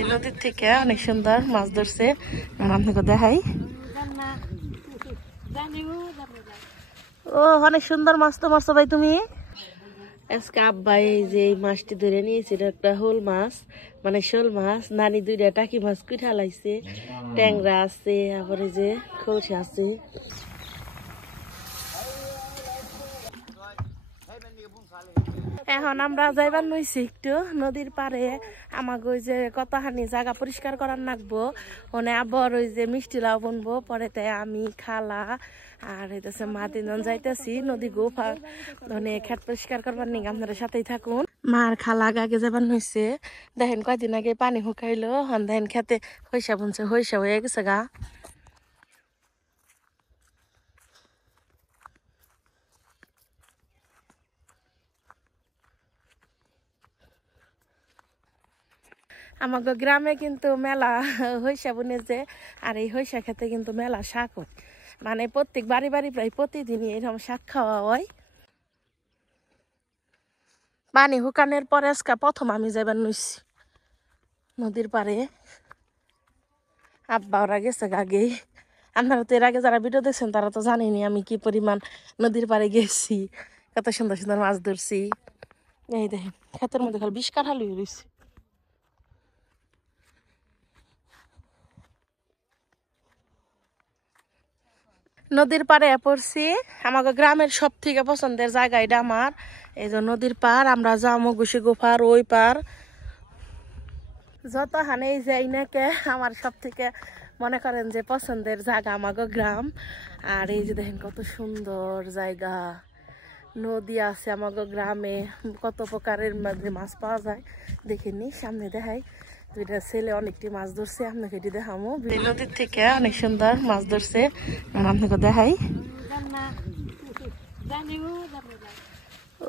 এই নদীর থেকে অনেক সুন্দর মাছ ধরছে, আপনাকে দেখাই। ও অনেক সুন্দর মাছ তো মারছো ভাই তুমি। আজকে আব্বাই যে এই মাছটি ধরে নিয়েছিল, একটা হোল মাছ মানে শোল মাছ, নানি দুইটা টাকি মাছ কুইঠা লাইছে, ট্যাংরা আছে, আবার এই যে খোলসা আছে। এখন আমরা যাইবার নইছি একটু নদীর পারে, আমাকে ওই যে কতখানি জায়গা পরিষ্কার করার নাকবো, মানে আবার ওই যে মিষ্টি লাউ বনবো পরে, তাই আমি খালা আর হইতেছে মা তিনজন যাইতেছি নদী গোফা মানে খেত পরিষ্কার করবার নিকে। আপনাদের সাথেই থাকুন। মার খালা আগে যাবার নইছে, দেখেন কয়দিন আগে পানি শুকাইলো, হন দেখেন খেতে হইসা বুনছে, হইসা হয়ে গেছে গা। আমাকে গ্রামে কিন্তু মেলা হইসা বুনেছে, আর এই হইসা খেতে কিন্তু মেলা শাক হয়, মানে প্রত্যেক বাড়ি বাড়ি প্রায় প্রতিদিনই এরকম শাক খাওয়া হয়। পানি শুকানোর পরে আজকে প্রথম আমি যাবার নইছি নদীর পারে, আব্বা ওরা গেছে আগেই। আপনারা তো এর আগে যারা ভিডিও দেখছেন তারা তো জানেনি আমি কি পরিমাণ নদীর পাড়ে গেছি, কত সুন্দর সুন্দর মাছ ধরছি। এই দেখেন ক্ষেতের মধ্যে খালি 20 কাঠা লুই রয়েছে। নদীর পাড়ে পড়ছি, আমাকে গ্রামের সব থেকে পছন্দের জায়গা এটা আমার। এই যে নদীর পার, আমরা যাবো গুছি গোফার ওই পার, যত হানেই যাই নাকি আমার সব থেকে মনে করেন যে পছন্দের জায়গা আমাকে গ্রাম। আর এই যে দেখেন কত সুন্দর জায়গা, নদী আছে আমাকে গ্রামে, কত প্রকারের মধ্যে মাছ পাওয়া যায়। দেখিনি সামনে দেখাই, দুইটা ছেলে অনেকটি মাছ ধরছে, আপনাকে এটি দেখামো। নদীর থেকে অনেক সুন্দর মাছ ধরছে, আপনাকে দেখাই।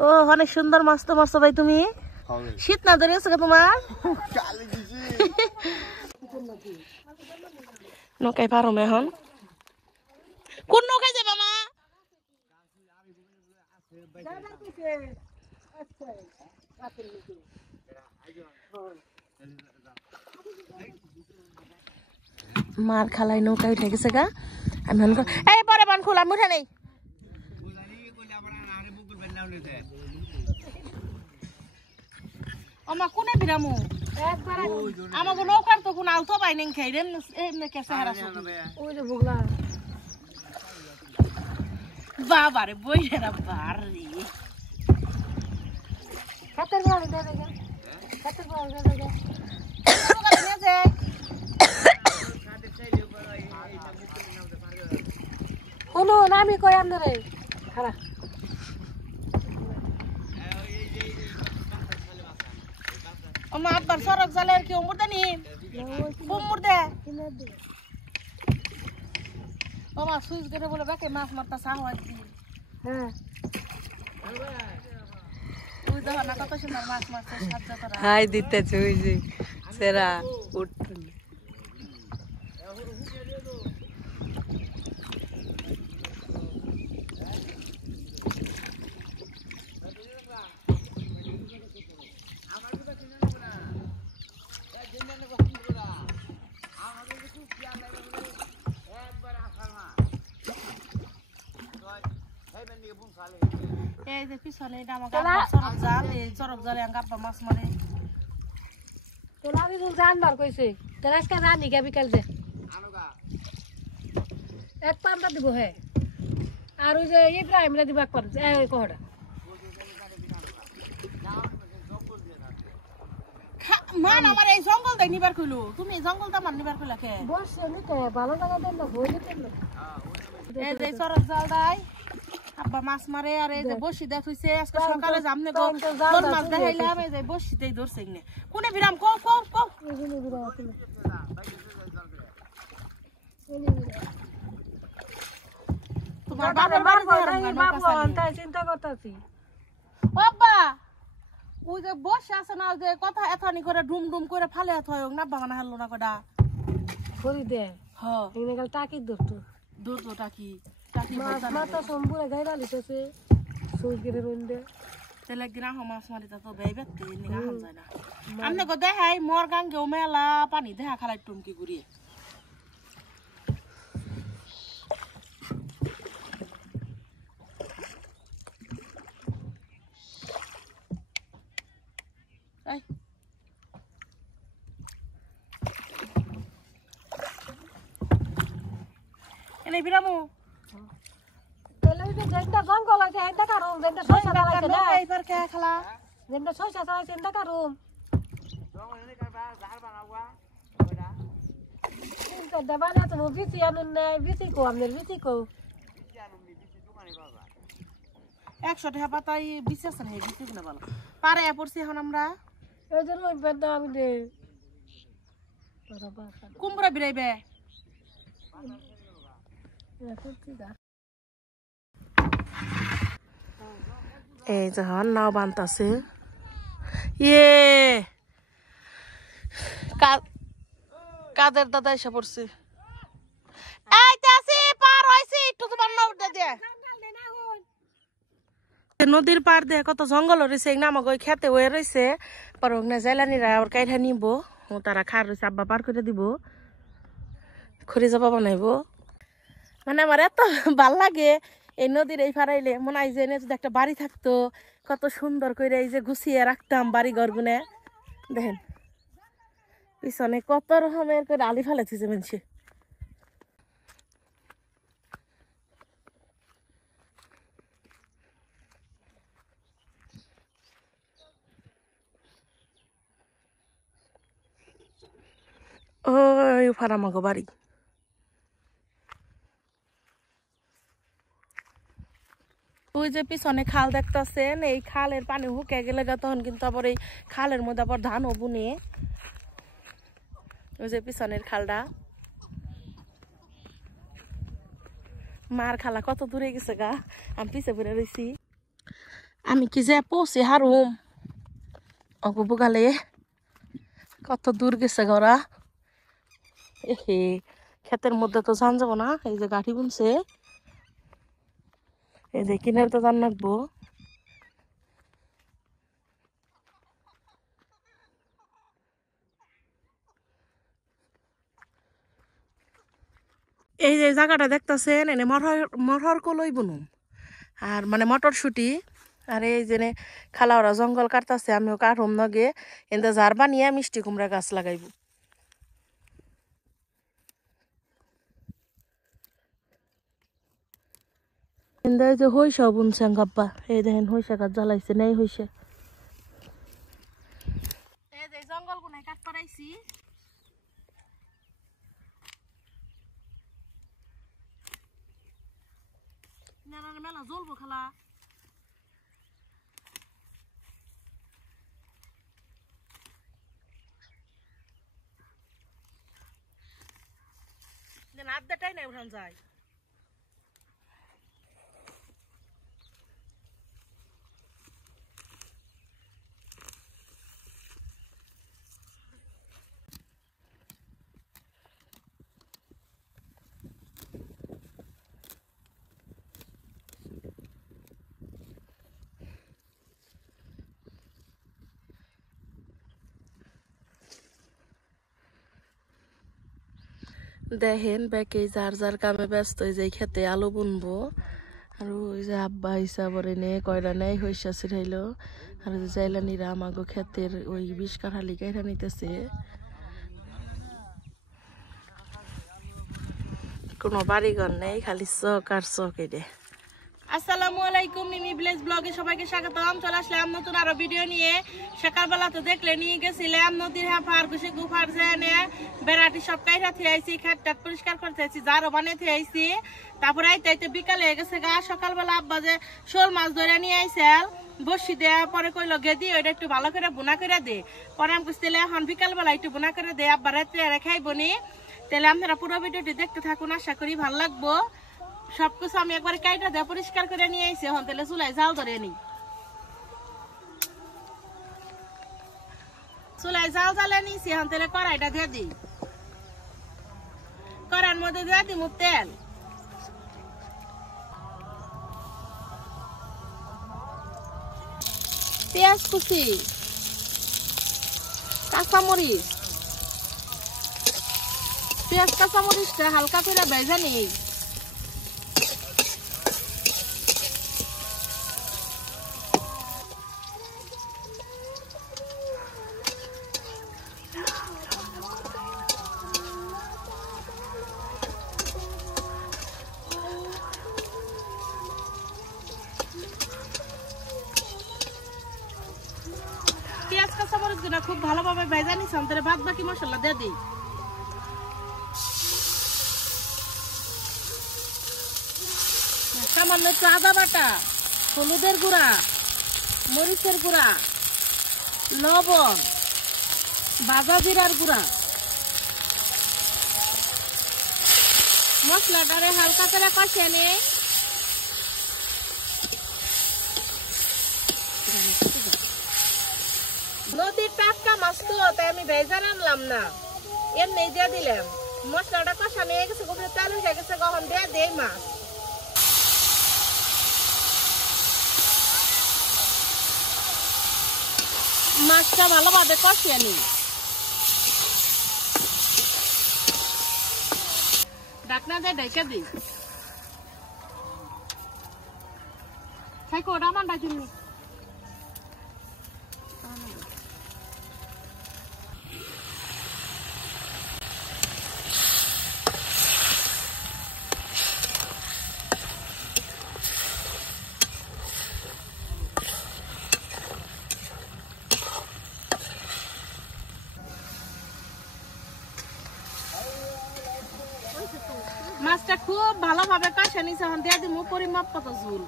ও অনেক সুন্দর মাছ তো মারছো ভাই তুমি, শীত না ধরে গেছে তোমার। নৌকায় পারো এখন, কোন নৌকায় যাবা মা? মার খালাই নৌকায় উঠে গেছে গা, আমি এই পরে বান খোলা উঠে নেই। আমার কোনে বিরামু আমাকে নৌকার তো কোন আলতো পাই নেই খাই রেন এমনি কেসে হারা ওই যে বুগলা বাবারে বইরা বাড়ি খাতের বাড়ি দে দে খাতের বাড়ি দে দে নিয়ে যে কোনো নামি কই আমরে খারা ওমা আব্বার সরক জালের কি উমর দেনি উমর দে ওমা সুইচ করে বলে বাকে মাছ মারতা সাহওয়াজ দি। হ্যাঁ তুই দেখো না কত সুন্দর মাছ মারছে সাহায্য করা হাই দিতেছে ওই যে সেরা উঠুন। এই যে পিছনে এটা আমাকে চরক জাল, এই চরক জালে আব্বা মাছ মারে। তোলা আমি জানবার কইছে তোর আজকে জানি গা বিকাল যে এক পান্তা দিব। হ্যাঁ আর ওই যে ইব্রাহিমরা দিব এক পান্তা এই কহটা মান আমার এই জঙ্গল দেখ নিবার কইলো, তুমি জঙ্গলটা মান নিবার কইলা কে? বসে নিতে ভালো লাগা দেন না হই নিতে না। এই যে চরক জাল দাই আব্বা মাছ মারে, আর এই যে বসি দেখ হইছে আজকে সকালে জামনে গো তোর মাছ দেখাইলাম, এই যে বসিতেই ধরছে ইনে কোনে বিরাম কও কও কও এখানে বিরাম আছে তোমার বাবা বাবা তাই চিন্তা করতেছি। বাবা ওই যে বসে আছে না, যে কথা এতনি করে ডুম ডুম করে ফালে এত হয় না বাবা না হলো না কটা করি দে। হ্যাঁ এনে গেল টাকি ধরতো ধরতো টাকি টাকি মাছ মাথা সম্পুরে গাইরা লিতেছে সুই গেরে রইন্দে তেলে একদিন মাছ মারি তা তো বেই বেতে নিগা হাম যায় না আমনে গো দেখাই মোর গাঙ্গেও মেলা পানি দেখা খালাই টুমকি ঘুরিয়ে এই এনে বিরামু তেলে যেটা জঙ্গল আছে এটা কারণ যেটা সইসা চালাইছে না এই পার কে খালা যেটা সইসা চালাইছে এটা কারণ তো দবানা তো বিসি আনুন নাই বিসি কো আমনের বিসি কো 100 টাকা পাতাই বিশেষ না বিশেষ না ভালো পারে পড়ছি এখন আমরা এই জন্য বেদা আমি দে কুমড়া বিরাইবে এই যখন নাও বানতাছে ইয়ে কাদের দাদা এসে পড়ছে পার হয়েছি একটু তোমার নৌটা দিয়ে নদীর পার দিয়ে কত জঙ্গল রয়েছে নামক ওই খেতে হয়ে রয়েছে পর ওখানে জেলানিরা ওর কাইঠা নিব ও তারা খার রয়েছে আব্বা পার করে দিব খড়ি চাপা বানাইব মানে আমার এত ভাল লাগে এই নদীর এই ফারাইলে মনে হয় যে যদি একটা বাড়ি থাকতো কত সুন্দর করে এই যে গুছিয়ে রাখতাম বাড়ি ঘর গুনে দেখেন পিছনে কত রকমের করে আলি ফেলেছে মানুষে ওই ফারামাগো বাড়ি ওই যে পিছনে খাল দেখতেছেন এই খালের পানি হুকে গেলে তখন কিন্তু আবার এই খালের মধ্যে আবার ধানও বুনে ওই যে পিছনের খালটা মার খালা কত দূরে গেছে গা আমি পিছে পড়ে রয়েছি আমি কি যে পৌঁছে হারুম অগুবুগালে কত দূর গেছে গরা এহে ক্ষেতের মধ্যে তো জান যাবো না এই যে গাঠি বুনছে এই যে কিনার তো জান রাখবো এই যে জায়গাটা দেখতেছেন এনে মটর কলই বুনুম আর মানে মটরশুটি আর এই যে খালা ওরা জঙ্গল কাটতেছে আমিও কাটুম নগে এতে ঝাড় বানিয়ে মিষ্টি কুমড়া গাছ লাগাইব এই যে হইসা বুনছেন গাব্বা এই দেখেন হইসা গাছ জ্বালাইছে নেই হইসে এই যে জঙ্গল গুনাই কাট পারাইছি মেলা জ্বলবো খালা আড্ডাটাই নাই উঠান যায় দেখেন ব্যাকে যার যার কামে ব্যস্ত হয়ে যায় খেতে আলু বুনবো আর ওই যে আব্বা হিসাবে নে কয়লা নেই হইসা ছিড়াইলো আর যে জাইলানিরা আমাগো ক্ষেতের ওই 20 কাঠালি কাইটা নিতেছে কোনো বাড়িঘর নেই খালি চক আর চক এটে আসসালামু আলাইকুম মিমি ভিলেজ ব্লগে সবাইকে স্বাগতম চলে আসলাম নতুন আরো ভিডিও নিয়ে সকালবেলা তো দেখলে নিয়ে গেছিলাম নদীর হাফার ঘুষে গুফার জেনে বেড়াটি সব কাইটা থিয়েছি খেতটাত পরিষ্কার করতে আইছি জারও বানিয়ে থিয়েছি তারপরে আইতে আইতে বিকালে হয়ে গেছে গা সকালবেলা আব্বা যে শোল মাছ ধরে নিয়ে আইসাল বসি দেয়া পরে কইলো গেদি ওইটা একটু ভালো করে বোনা করে দে পরে আমি বুঝতেলে এখন বিকালবেলা একটু বোনা করে দে আব্বা রাত্রে খাইব নি তাহলে আপনারা পুরো ভিডিওটি দেখতে থাকুন আশা করি ভালো লাগবো সবকিছু আমি একবার কাইটা দিয়ে পরিষ্কার করে নিয়ে আইছি এখন তাহলে চুলায় জাল ধরে নি চুলায় জাল জ্বালে নিয়েছি এখন তাহলে কড়াইটা দিয়ে দিই কড়াইয়ের মধ্যে দিয়ে দিব তেল পেঁয়াজ কুচি, কাঁচামরিচ, পেঁয়াজ কাঁচামরিচটা হালকা করে ভেজে নিই। পেঁয়াজ কাঁচামরিচ গুলো খুব ভালোভাবে ভেজে নিছি, তাহলে বাদ বাকি মশলা দিয়ে দিই। সামান্য একটু আদা বাটা, হলুদের গুঁড়া, মরিচের গুঁড়া, লবণ, ভাজা জিরার গুঁড়া, মশলাটারে হালকা করে কষিয়ে নিয়ে নদীর টাটকা মাছ তো তাই আমি ভেজা আনলাম না, এমনি দিয়ে দিলাম। মশলাটা কষা নিয়ে গেছে, গোপনে তেল উঠে গেছে, কখন দিয়ে দেই মাছ। মাছটা ভালোভাবে কষিয়ে নিই। ঢাকনা দিয়ে ঢেকে দিই। খাইকো ওটা আমার ডাকিনি। মাছটা খুব ভালোভাবে কষে নিছে, এখন দিয়ে দিব পরিমাপ মতো ঝোল।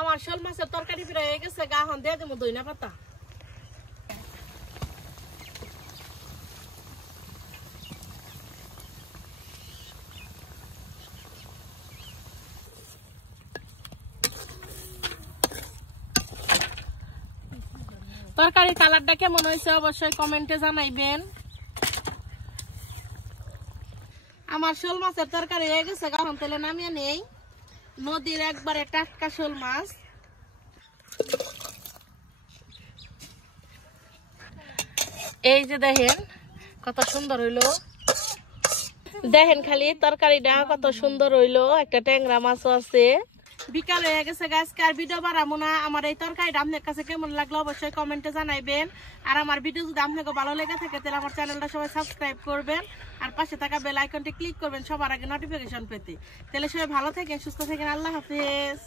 আমার শোল মাছের তরকারি প্রায় হয়ে গেছে, গা এখন দিয়ে দেবো ধনিয়া পাতা। তরকারি কালারটা কেমন হয়েছে অবশ্যই কমেন্টে জানাইবেন। আমার শোল মাছের তরকারি হয়ে গেছে, এখন তেলে নামিয়ে নেই। নদীর একবারে টাটকা শোল মাছ। এই যে দেখেন কত সুন্দর হইলো, দেখেন খালি তরকারিটা কত সুন্দর হইলো। একটা ট্যাংরা মাছও আছে। বিকাল হয়ে গেছে গাছ, আর ভিডিও বাড়াবো না। আমার এই তরকারিটা আপনার কাছে কেমন লাগলো অবশ্যই কমেন্টে জানাইবেন। আর আমার ভিডিও যদি আপনাকে ভালো লেগে থাকে তাহলে আমার চ্যানেলটা সবাই সাবস্ক্রাইব করবেন, আর পাশে থাকা বেল আইকনটি ক্লিক করবেন সবার আগে নোটিফিকেশন পেতে। তাহলে সবাই ভালো থাকেন, সুস্থ থাকেন। আল্লাহ হাফেজ।